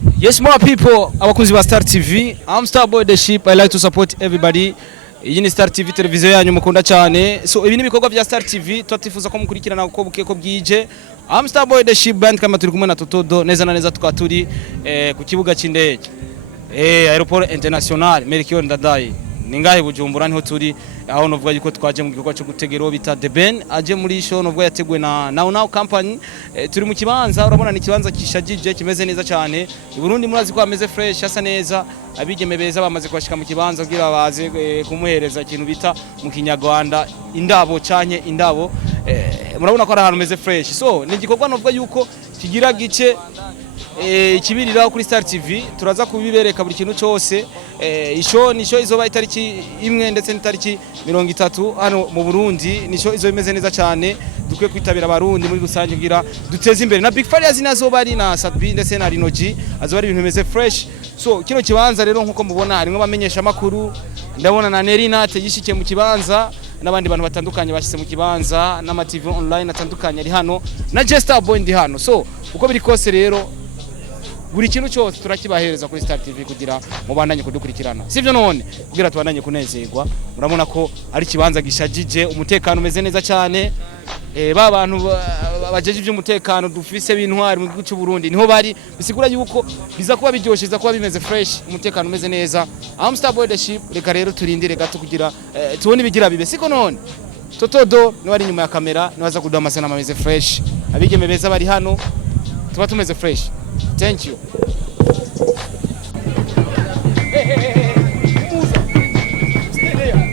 Yes, more people, abakunzi ba Star TV. I'm Starboy the Ship. I like to support everybody. Iyi ni Star TV televiziyo yanyu mukunda cyane. So ibi ni ibikorwa bya Star TV twatifuza ko mukurikirana uko buke ko bwije. I'm Starboy the Ship band kama turi kumwe na Totodo neza na neza tukaturi ku kibuga cy'indege. Aeroport International Melchior Ndadaye. Ningahe Bujumbura niho turi aho novuga yuko twaje mu gikorwa cyo gutegero bita The Ben aje muri show novuga yateguwe na Now company. Turi mu kibanza urabona ni kibanza kishagije kimeze neza cyane. I Burundi murazi ko ameze fresh asa neza abigeme beza bamaze kwashika mu kibanza kugira baze kumuhereza ikintu bita mu Kinyarwanda indabo canye indabo. Murabona ko ari ahantu meze fresh. So ni gikorwa novuga yuko kigira gice ikibirira kuri Star TV turaza kubibereka buri kintu cyose. Isho izoba itariki imwe ndetse n'itariki 30 hano mu Burundi. Nisho izo imeze neza cyane dukwiye kwitabira abarundi muri rusange kugira duteze imbere na Big Fizzo nazoba ari na Sadbi ndetse na Rinoji azoba ari ibintu bimeze fresh. So kino kibanza rero nkuko mubona harimo bamenyesha makuru ndabona na Nerinate yishikiye mu kibanza n'abandi bantu batandukanye bashyize mu kibanza n'ama TV online atandukanye ari hano na Jester Boy ndi hano. So uko biri kose rero buri kintu cyose turakibahereza kuri Star TV kugira mubandanye kudukurikirana sivyo none kugira tubandanye kunezerwa. Murabona ko ari kibanza gishagije umutekano umeze neza cyane. Ba bantu bajeje iby'umutekano dufise b'intwari mu gihugu cy'u Burundi niho bari bisigura yuko biza kuba biryoshiza kuba bimeze fresh umutekano umeze neza. I'm Starboy the Ship reka rero turindire gato kugira tubone bigira bibe siko none Totodo ni wari nyuma ya kamera niwaza kuduha amasana ameze fresh abigeme beza bari hano tuba tumeze fresh. Thank you. Stay there.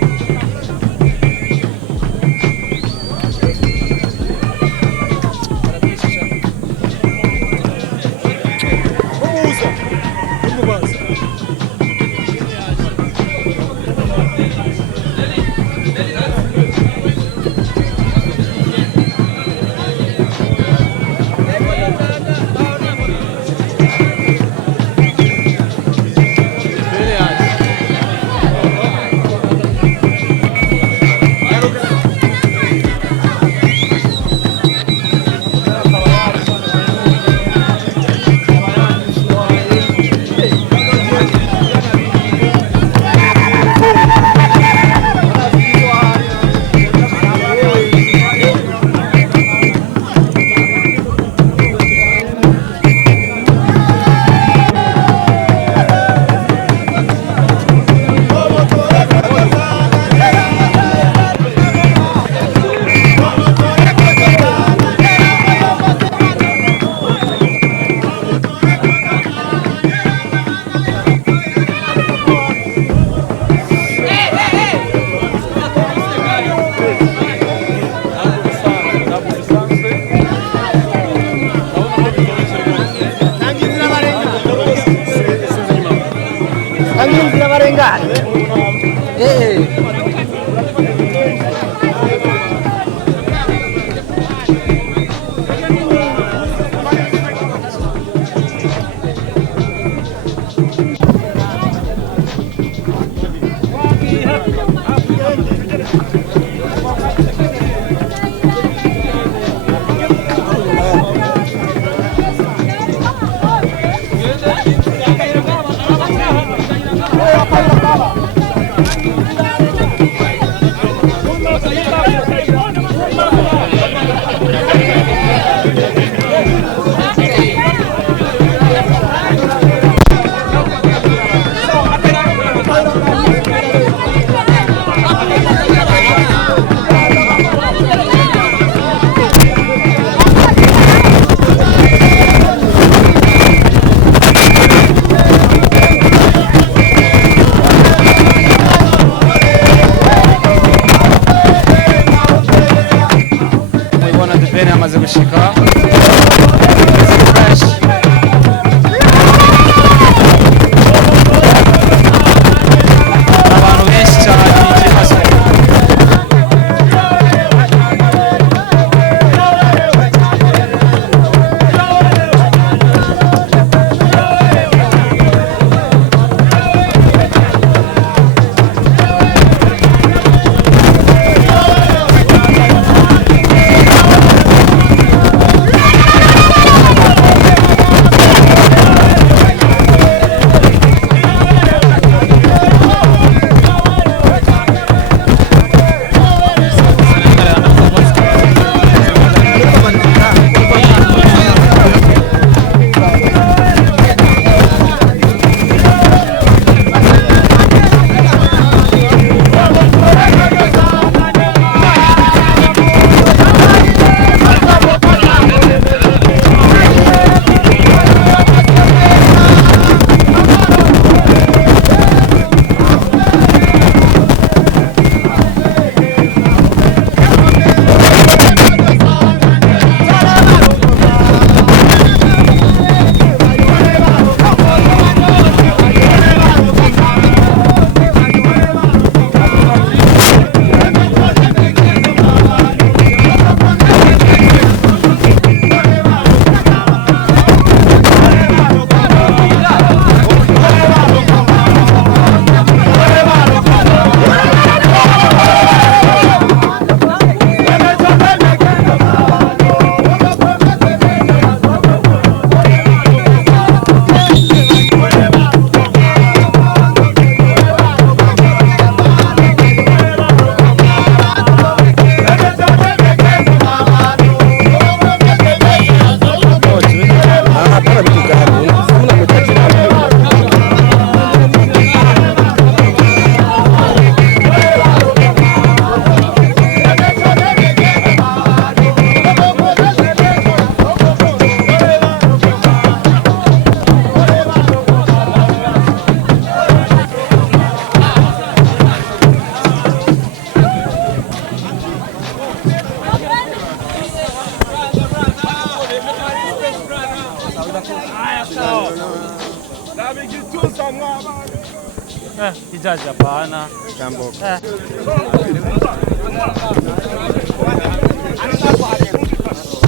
Kijaja hapana. Jambo.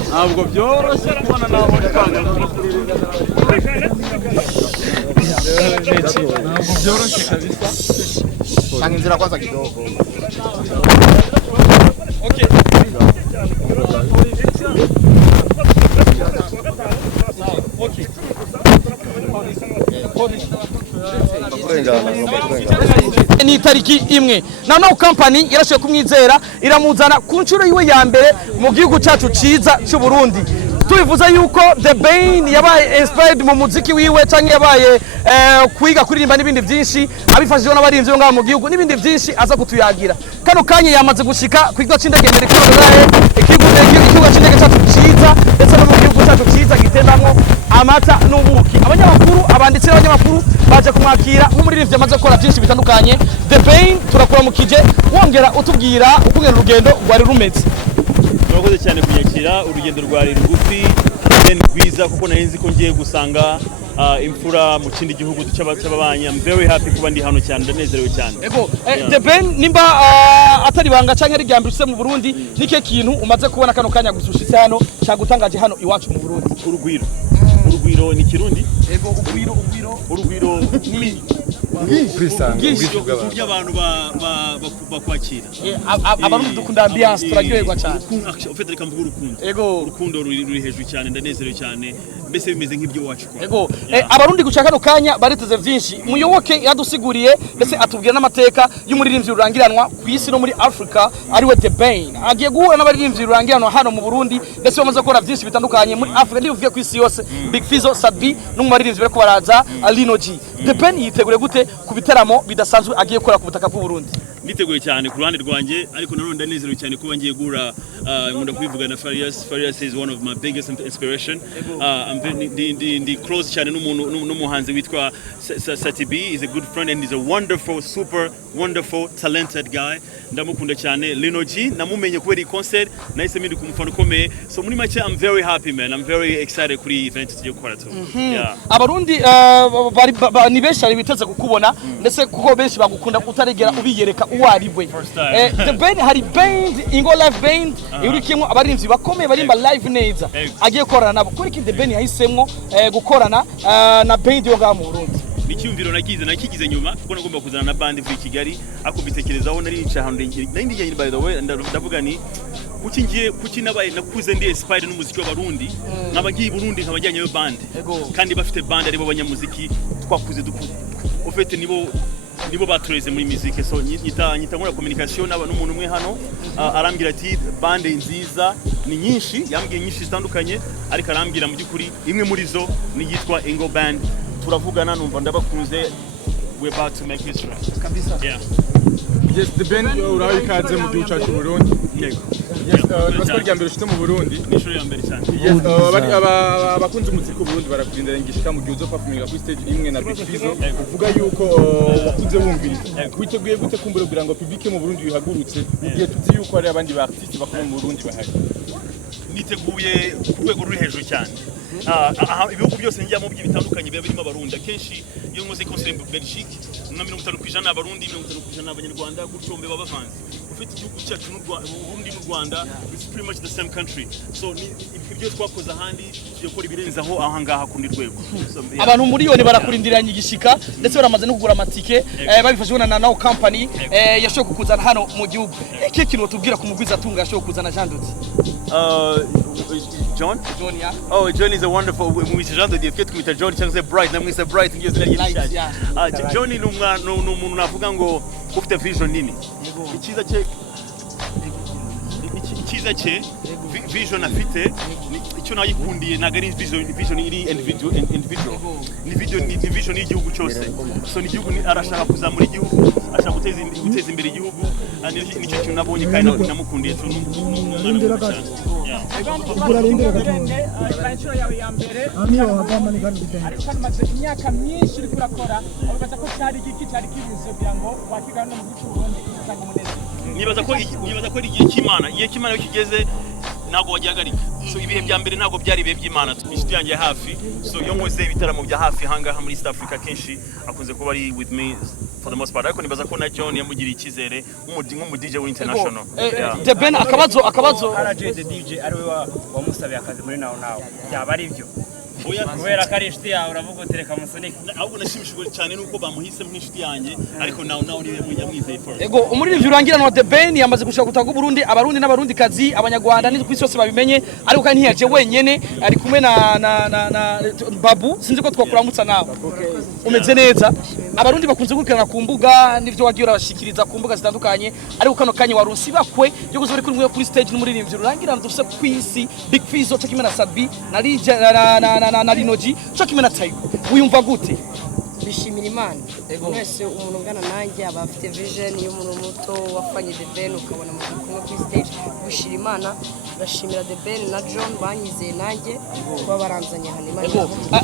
Ntabwo byoroshye kubona naho gutanga. Ntabwo byoroshye kabisa. Tanga inzira kwanza kidogo. Okay. Ni tariki imwe naho company yarashoye kumwizera iramuzana ku nshuro yiwe ya mbere mu gihugu cyacu ciza cy'u Burundi. Tubivuza yuko The Bane yabaye inspired mu muziki wiwe canke yabaye kwiga kuririmba n'ibindi byinshi abifashije n'abarinzi bo ngaho mu gihugu n'ibindi byinshi aza kutuyagira. Kano kanye yamaze gushika ku kigo c'indege mbere Bakorewe ikigo c'indege cyacu ciza ndetse no mu gihugu cyacu ciza gitendamwo amata n'ubuki. Abanyamakuru abanditsi n'abanyamakuru baje kumwakira nk'umuririmbyi amaze gukora byinshi bitandukanye. The Bane turakuramukije wongera utubwira ukungena urugendo rwari rumeze. Murakoze cyane kunyakira urugendo rwari rugufi then rwiza kuko narinzi ko ngiye gusanga imfura mu kindi gihugu cy'ababanye. I'm very happy kuba ndi hano cyane ndanezerewe cyane. Ego The Bane nimba atari banga canke ari ryambiruse mu Burundi nike kintu umaze kubona kano kanya gusushitse hano cyagutangaje hano iwacu mu Burundi? Urugwiro ni Kirundi? Ego urugwiro ni Ubwishyu abantu bakwakira. Abarundi dukunda ambiance turaryoherwa cyane. Ufite reka mvuga urukundo. Ego urukundo ruri hejuru cyane ndanezerewe cyane. Mbese bimeze nk'ibyo wacu. Ego abarundi gushaka kano kanya bariteze byinshi. Muyoboke yadusiguriye ndetse atubwira n'amateka y'umuririmbyi rurangiranwa ku isi no muri Africa ariwe The Bane. Agiye guhura n'abaririmbyi rurangiranwa hano mu Burundi ndetse bamaze gukora byinshi bitandukanye muri Africa ndivuye ku isi yose. Big Fizzo, Sadbi n'umuririmbyi bari kubaraza Lino G. The Bane yitegure gute ku bitaramo bidasanzwe agiye gukora ku butaka bw'u Burundi? Niteguye cyane ku ruhande rwanjye ariko narundi ndanezerewe cyane kuba ngiye gura nkunda kubivuga na Farious is one of my biggest inspiration. I'm close cyane n'umuhanzi witwa Satibi. Is a good friend and is a wonderful, super wonderful, talented guy. Ndamukunda cyane. Lino G namumenye kubera iyi concert nahise mpinduka umufana ukomeye. So muri make I'm very happy man. I'm very excited kuri event tugiye gukora tu. Abarundi ni benshi ari biteze kukubona ndetse kuko benshi bagukunda utaregera ubiyereka uwaribwe. The Bane hari band Ingo Live Band irikimwe abarinzi bakomeye barimba live neza agiye korana nabo. Kuri The Bane yahisemwo gukorana na band yo ga mu Burundi. Nicyumviro nakigize nyuma kuko nagomba kuzana na band muri Kigali ako bitekerezaho nari nicaye ahantu ndindiye by the way ndavuga ni kuki nabaye nakuze ndi inspired n'umuziki w'abarundi nk'abagiye Burundi nk'abajyanye yo band kandi bafite band aribo banyamuziki twakuze ofete nibo batureze muri musique. So nyita nkora communication n'umuntu umwe hano arambwira ati band nziza ni nyinshi yambwiye nyinshi zitandukanye ariko arambwira mu byukuri imwe muri zo ni yitwa Ingo Band. Turavugana numva ndabakunze. We're about to make history. Kabisa. Yeah. Yes, The Bane uraho ikaze mu gihugu cyacu Burundi. Yego. Yes, twasukora ryambere ushite mu Burundi. Nishuro ya mbere cyane. Yes, bari abakunze umuziki Burundi barakurindira ngishika mu gihe uzo performinga kuri stage imwe na Big Fizzo. Uvuga yuko wakunze wumvira. Witeguye gute kumbura kugira ngo public mu Burundi bihagurutse ugiye tuzi yuko hari abandi ba artiste bakora mu Burundi bahari? Niteguye ku rwego ruri hejuru cyane. Ibihugu byose njyamo bitandukanye biba birimo abarundi. Akenshi iyo nkoze concert mu Belgique na 50% abarundi 50% abanyarwanda gutyo mbe babavanze. Ufite igihugu cyacu n'Uburundi n'u Rwanda it's pretty much the same country. So ibyo twakoze ahandi cyo kora ibirenzaho aha ngaha kundi rwego. Abantu miliyoni barakurindiranye igishika ndetse baramaze no kugura amatike babifashwe na naho company yashoye kukuzana hano mu gihugu. Iki kintu tubwira ku mugwiza atunga yashoye kuzana Jean Dodi. John? Yeah. Oh, John is a wonderful. We Jean Dodi afite kumita John cyangwa se Bright namwe se Bright ngiye ziragishya. John ni umuntu navuga ngo ufite vision nini. Icyiza cye vision afite icyo nayikundiye nagari vision iri individual ni vision y'igihugu cyose. So ni igihugu arashaka kuzamura igihugu, ashaka guteza imbere igihugu, nicyo kintu nabonye kandi namukundiye cyo inshuro yawe ya mbere ariko maze imyaka myinshi uri kurakora ubaza ko cyari kibuze kugira ngo wakigana mu gihugu Burundi cyangwa umunezero. Nibaza ko igihe cy'Imana iyo kigeze ntago wagihagarika so ibihe bya mbere ntago byari ibihe by'Imana inshuti yanjye hafi so yo nkoze ibitaramo bya hafi hangaha muri East Africa kenshi akunze kuba ari with me for the most part ariko nibaza ko na John yamugiriye ikizere nk'umu DJ international The Ben akabazo RJ the DJ ari we wamusabiye akazi muri naho byaba ari byo kubera ko ari inshuti yawe uravuga utereka musunike ahubwo nashimishijwe cyane nuko bamuhise nk'inshuti yanjye ariko naho niwe munyamwizeye for ego umuririmbyi urangiranwa The Ben yamaze gushaka gutaga Burundi abarundi n'abarundi kazi abanyarwanda ni kwisi yose babimenye ariko kandi ntiyaje wenyene ari kumwe na Babu sinzi ko twakuramutsa nawe umeze neza abarundi bakunze gukurikirana ku mbuga n'ivyo wagiye urabashikiriza ku mbuga zitandukanye ariko kano kanya warusi bakwe yo kuzobera kuri stage n'umuririmbyi urangiranwa dufise kwisi Big Fizzo cyo kimena Sadbi na na Rinoji cyo kimena Taiko uyumva gute bishimira Imana mwese umuntu ungana nanjye aba afite vision y'umuntu muto wafanye The Ben ukabona mu kumwe kuri stage gushira Imana bashimira The Ben na John banyizeye nanjye kuba baranzanye hano Imana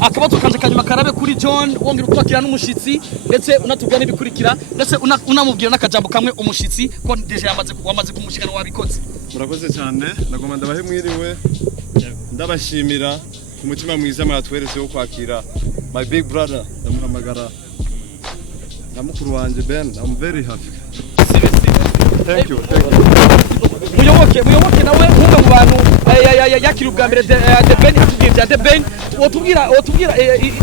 akabazo kanje kanyuma karabe kuri John wongera ukwakira n'umushitsi ndetse unatubwira n'ibikurikira ndetse unamubwira n'akajambo kamwe umushitsi ko deje wamaze kumushikana wabikoze murakoze cyane ndagomba ndabahe mwiriwe ndabashimira umutima mwiza mwatweretse wo kwakira my big brother ndamuhamagara na mukuru wanje Ben I'm very happy thank you muyoboke nawe umwe mu bantu yakiri ubwa mbere The Ben atubwira The Ben wotubwira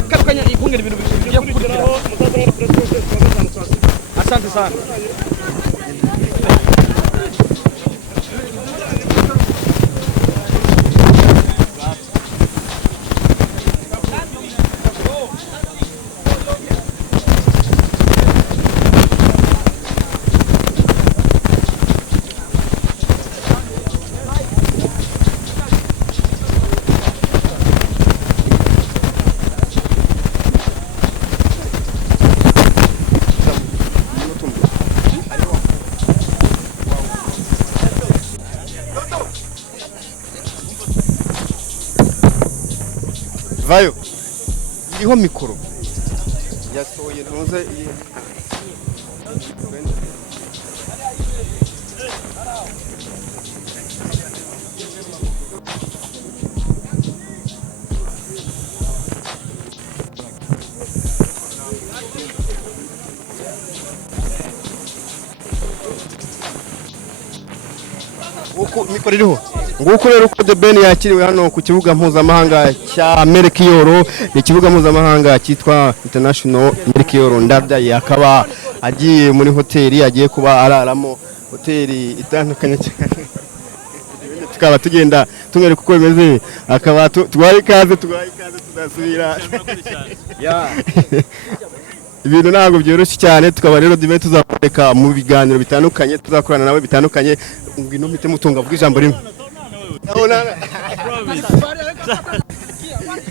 karukanya ikungera ibintu bigiye kukurikira asante sana vayo iriho mikoro yasohoye ntuze mikoro iriho nguko rero uko The Ben yakiriwe hano ku kibuga mpuzamahanga cya Melchior ni kibuga mpuzamahanga cyitwa International Melchior ndabya yakaba agiye muri hoteli agiye kuba araramo hoteli itandukanye cyane tukaba tugenda tumwere kuko bimeze akaba twaye ikaze tudasubira ibintu ntabwo byoroshye cyane tukaba rero dime tuzakoreka mu biganiro bitandukanye tuzakorana nawe bitandukanye ngwino mite mutunga vuga ijambo rimwe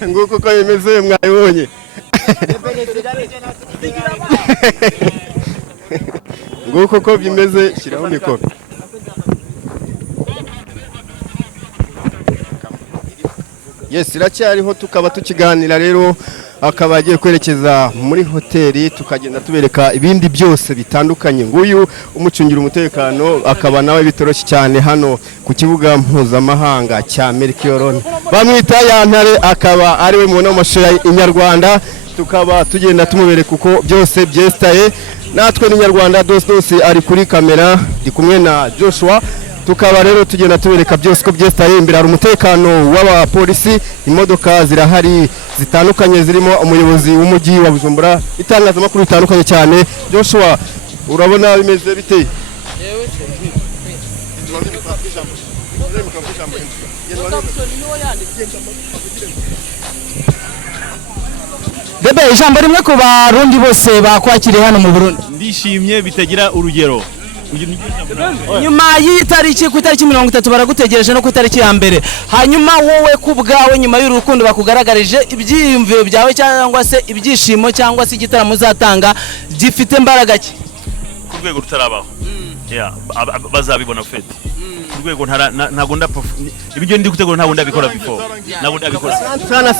nguko ko bimeze mwayibonye nguko ko bimeze shyiraho mikoro yes iracyariho tukaba tukiganira rero akaba agiye kwerekeza muri hoteli tukagenda tubereka ibindi byose bitandukanye nguyu umucungira umutekano akaba nawe bitoroshye cyane hano ku kibuga mpuzamahanga cya Melchior bamwita Yantare akaba ari we mubona mu mashusho ya Inyarwanda tukaba tugenda tumubereka uko byose byestaye natwe n'Inyarwanda dose ari kuri kamera ndi kumwe na Joshua tukaba rero tugenda tubereka byose ko byestaye imbere hari umutekano w'abapolisi imodoka zirahari zitandukanye zirimo umuyobozi w'umujyi wa Bujumbura itangazamakuru bitandukanye cyane Joshua urabona bimeze bite Bebe ijambo rimwe ku barundi bose bakwakiriye hano mu Burundi ndishimye bitagira urugero nyuma y'itariki ku itariki 30 baragutegereje no ku itariki ya mbere hanyuma wowe kubgawe nyuma y'urukundo bakugaragarije ibyiyumviro byawe cyangwa se ibyishimo cyangwa se igitaramo uzatanga gifite imbaraga ki ku rwego rutarabaho bazabibona fete ku rwego ntago ndapfa ibyo ndi gutegura ntago ndabikora before ntago ndabikora sana